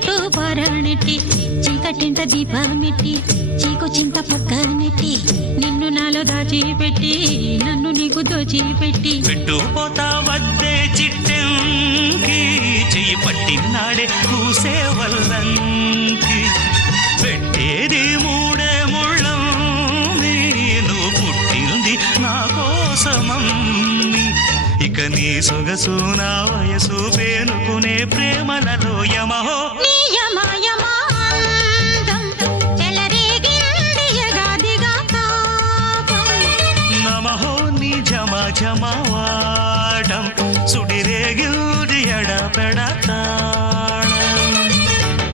చీకట్టు పారాణెట్టి చీకటింట దీపమెట్టి చీకు చింత పక్క నెట్టి నిన్ను నాలో దాచిపెట్టి నన్ను నీకు దోచిపెట్టి పెట్టుపోతా వద్దే చిట్టంకి చెయ్యి పట్టినాడే కూసే వల్లంకి పెట్టేది మూడే ముళ్ళం నువ్వు పుట్టింది నా కోసమమ్మి ఇక నీ సొగసు నా వయసు పేనుకునే ప్రేమలలో యమహో